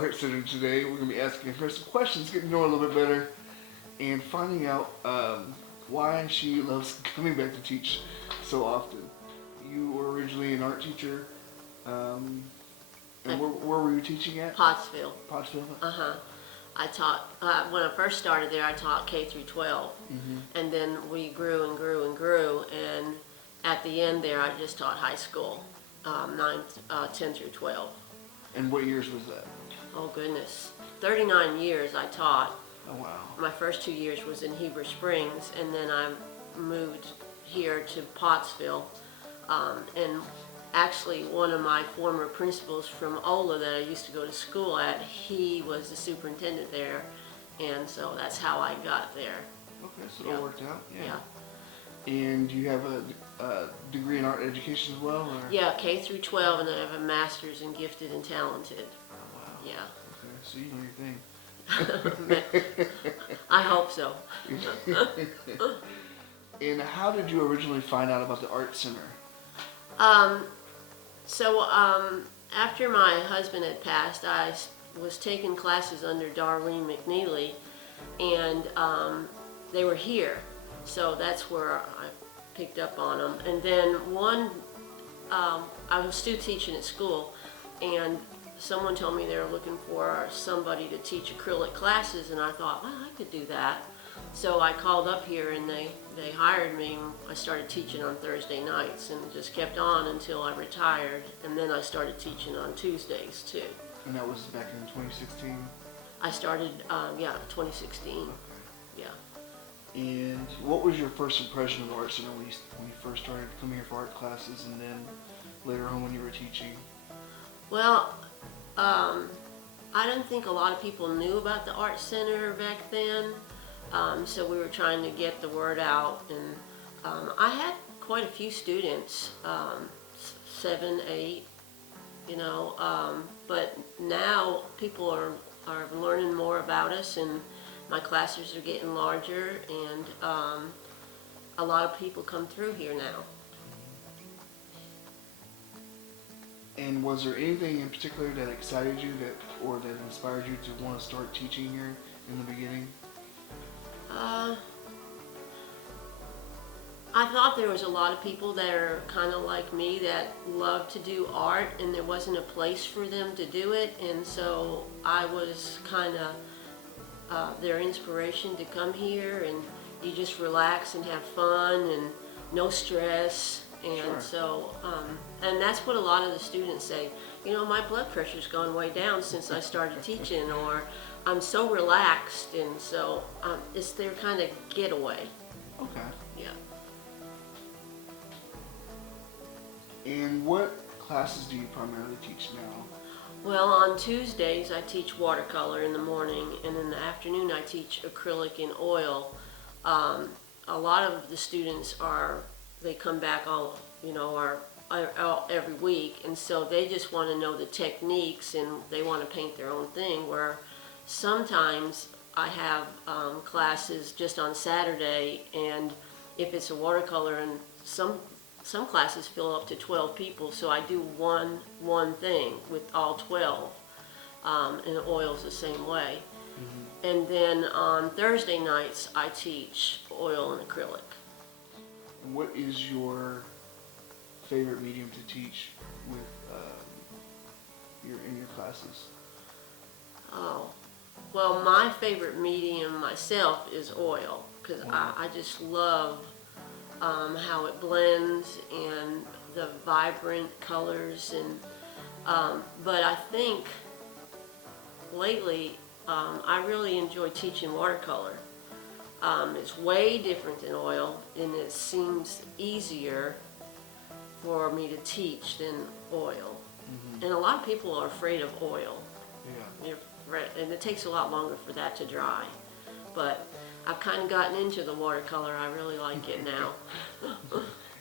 Art Center today. We're going to be asking her some questions, getting to know her a little bit better, and finding out why she loves coming back to teach so often. You were originally an art teacher, and where were you teaching at? Pottsville. Pottsville? Uh-huh. I taught, when I first started there, I taught K through 12. And then we grew and grew and grew, and at the end there, I just taught high school, 10 through 12. And what years was that? Oh, goodness. 39 years I taught. Oh, wow. My first 2 years was in Heber Springs, and then I moved here to Pottsville. And actually, one of my former principals from Ola that I used to go to school at, he was the superintendent there, and so that's how I got there. Okay, so it all worked out. Yeah. And you have a degree in art education as well? Or? Yeah, K through 12, and then I have a master's in gifted and talented. Oh, wow. Yeah. Okay, so you know your thing. I hope so. And how did you originally find out about the Art Center? After my husband had passed, I was taking classes under Darlene McNeely, and they were here. So that's where I picked up on them. And then I was still teaching at school, and someone told me they were looking for somebody to teach acrylic classes, and I thought, well, I could do that. So I called up here, and they hired me. I started teaching on Thursday nights, and just kept on until I retired. And then I started teaching on Tuesdays too. And that was back in 2016? I started, 2016. Okay. Yeah. And what was your first impression of the Art Center when you first started coming here for art classes, and then later on when you were teaching? Well, I didn't think a lot of people knew about the Art Center back then. So we were trying to get the word out, and I had quite a few students, 7, 8, but now people are learning more about us, and my classes are getting larger, and a lot of people come through here now. And was there anything in particular that excited you or that inspired you to want to start teaching here in the beginning? I thought there was a lot of people that are kind of like me that love to do art, and there wasn't a place for them to do it, and so I was kind of their inspiration to come here, and you just relax and have fun and no stress. And Sure. So, and that's what a lot of the students say, my blood pressure's gone way down since I started teaching, or I'm so relaxed, and so it's their kind of getaway. Okay. Yeah. And what classes do you primarily teach now? Well, on Tuesdays I teach watercolor in the morning, and in the afternoon I teach acrylic and oil. A lot of the students they come back every week, and so they just want to know the techniques, and they want to paint their own thing, where sometimes I have classes just on Saturday, and if it's a watercolor, and some classes fill up to 12 people, so I do one thing with all 12, and oil's the same way. And then on Thursday nights I teach oil and acrylic. What is your favorite medium to teach with in your classes? Oh, well, my favorite medium myself is oil, because I just love how it blends and the vibrant colors, and but I think lately I really enjoy teaching watercolor. It's way different than oil, and it seems easier for me to teach than oil. And a lot of people are afraid of oil. Yeah. And it takes a lot longer for that to dry. But I've kind of gotten into the watercolor. I really like it now.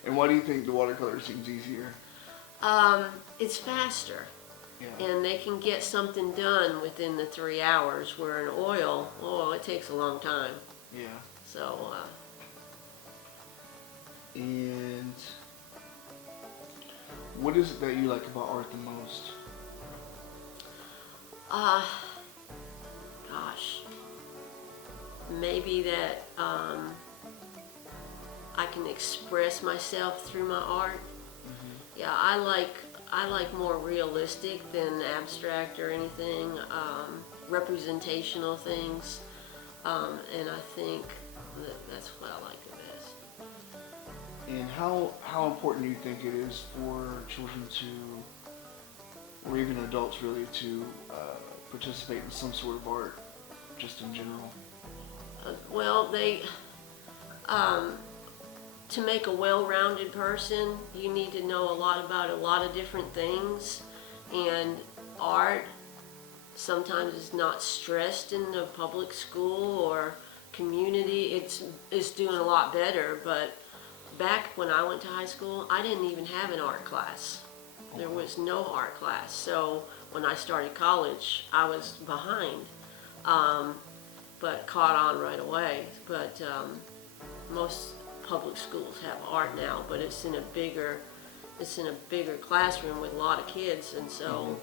And why do you think the watercolor seems easier? It's faster. Yeah. And they can get something done within the 3 hours, where in oil, it takes a long time. Yeah. So, and what is it that you like about art the most? Uh, Gosh, maybe that I can express myself through my art. Yeah, I like more realistic than abstract or anything, representational things, and I think that's what I like the best. And how important do you think it is for children to, or even adults really, to participate in some sort of art, just in general? Well, to make a well-rounded person, you need to know a lot about a lot of different things, and art sometimes is not stressed in the public school or community. It's doing a lot better, but back when I went to high school, I didn't even have an art class. There was no art class. So when I started college, I was behind, but caught on right away. But most public schools have art now, but it's in a bigger classroom with a lot of kids, and so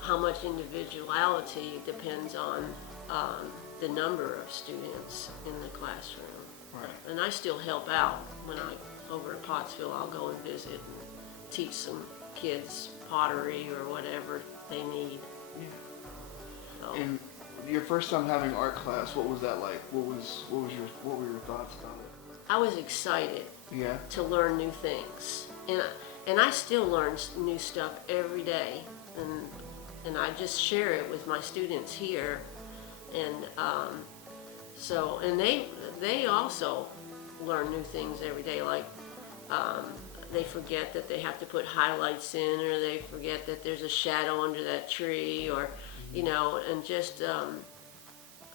how much individuality depends on the number of students in the classroom. Right. And I still help out when over at Pottsville. I'll go and visit and teach some kids pottery or whatever they need. Yeah. So, And your first time having art class, what was that like? What were your thoughts about it? I was excited Yeah. to learn new things, and I still learn new stuff every day, and I just share it with my students here, and and they also learn new things every day. Like they forget that they have to put highlights in, or they forget that there's a shadow under that tree, or and just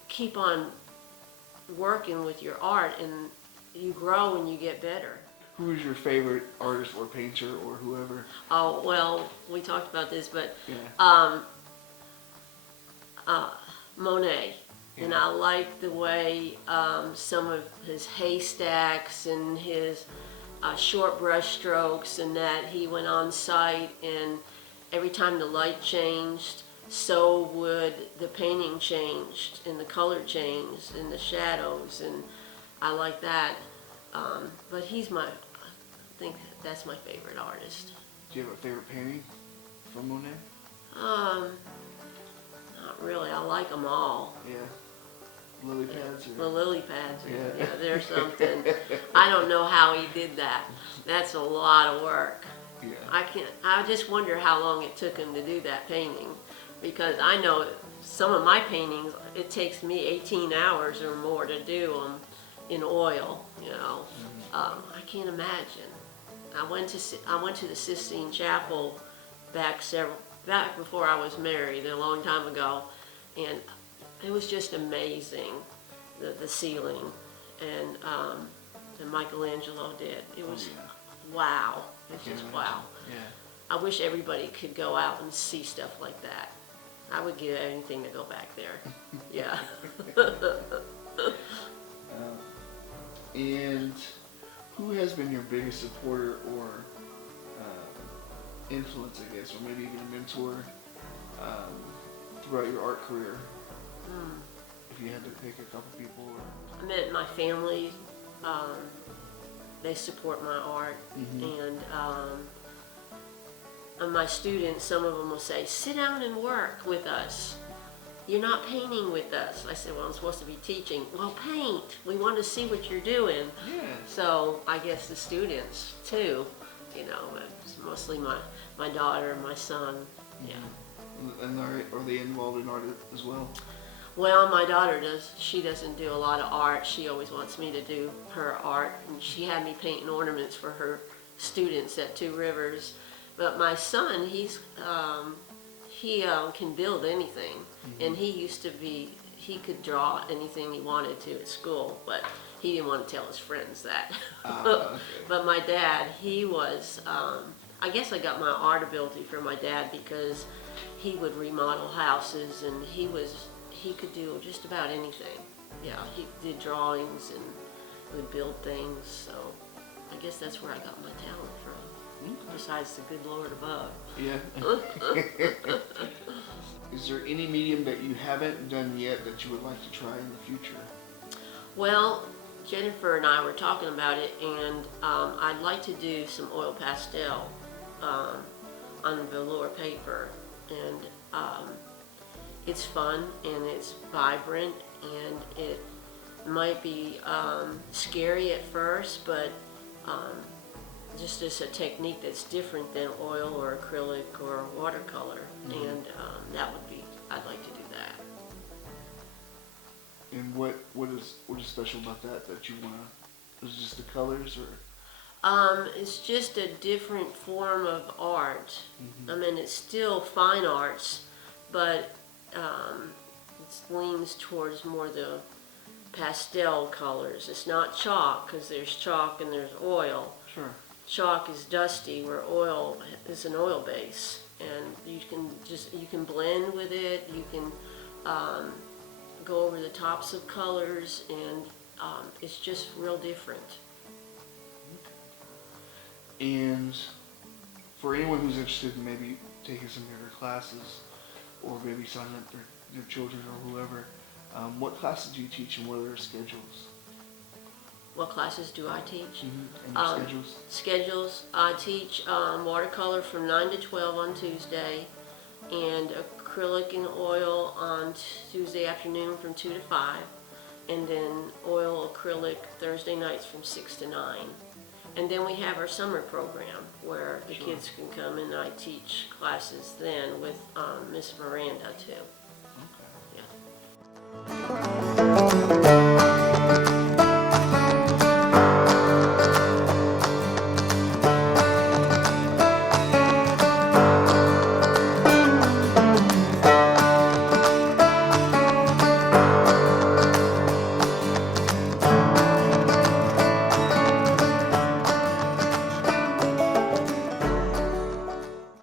keep on working with your art, and you grow and you get better. Who is your favorite artist or painter or whoever? Oh, well, we talked about this, but Yeah. Monet. Yeah. And I like the way some of his haystacks and his short brush strokes, and that he went on site, and every time the light changed, so would the painting changed, and the color changed, and the shadows, and I like that. But I think that's my favorite artist. Do you have a favorite painting from Monet? Not really. I like them all. Yeah. Lily pads? The lily pads, Yeah. they're something. I don't know how he did that. That's a lot of work. Yeah. I just wonder how long it took him to do that painting, because I know some of my paintings, it takes me 18 hours or more to do them in oil, I can't imagine. I went to the Sistine Chapel back before I was married, a long time ago, and it was just amazing, the ceiling, and Michelangelo did. It was wow. It's just wow. Yeah. I wish everybody could go out and see stuff like that. I would give anything to go back there. Yeah. And who has been your biggest supporter or influence, I guess, or maybe even a mentor throughout your art career? If you had to pick a couple people. I met my family. They support my art, and my students, some of them will say, "Sit down and work with us. You're not painting with us." I said, "Well, I'm supposed to be teaching." "Well, paint. We want to see what you're doing." Yeah. So I guess the students too, but it's mostly my daughter and my son. Yeah. And are they involved in art as well? Well, my daughter does. She doesn't do a lot of art. She always wants me to do her art, and she had me painting ornaments for her students at Two Rivers. But my son, he can build anything, and he could draw anything he wanted to at school, but he didn't want to tell his friends that. Okay. But my dad, he was, I guess I got my art ability from my dad, because he would remodel houses, and he could do just about anything. Yeah, he did drawings and would build things, so I guess that's where I got my talent from. besides the good Lord above. Yeah. Is there any medium that you haven't done yet that you would like to try in the future? Well, Jennifer and I were talking about it, and I'd like to do some oil pastel on velour paper, and it's fun and it's vibrant, and it might be scary at first, but just as a technique that's different than oil or acrylic or watercolor, and that would be, I'd like to do that. And what is special about that you wanna? Is it just the colors or? It's just a different form of art. I mean, it's still fine arts, but it leans towards more the pastel colors. It's not chalk, because there's chalk and there's oil. Sure. Chalk is dusty, where oil is an oil base, and you can blend with it. You can go over the tops of colors, and it's just real different. And for anyone who's interested in maybe taking some of your classes, or maybe signing up their children or whoever, what classes do you teach and what are their schedules? What classes do I teach? And your schedules? Schedules. I teach watercolor from 9 to 12 on Tuesday, and acrylic and oil on Tuesday afternoon from 2 to 5, and then oil acrylic Thursday nights from 6 to 9. And then we have our summer program where the kids can come, and I teach classes then with Miss Miranda too.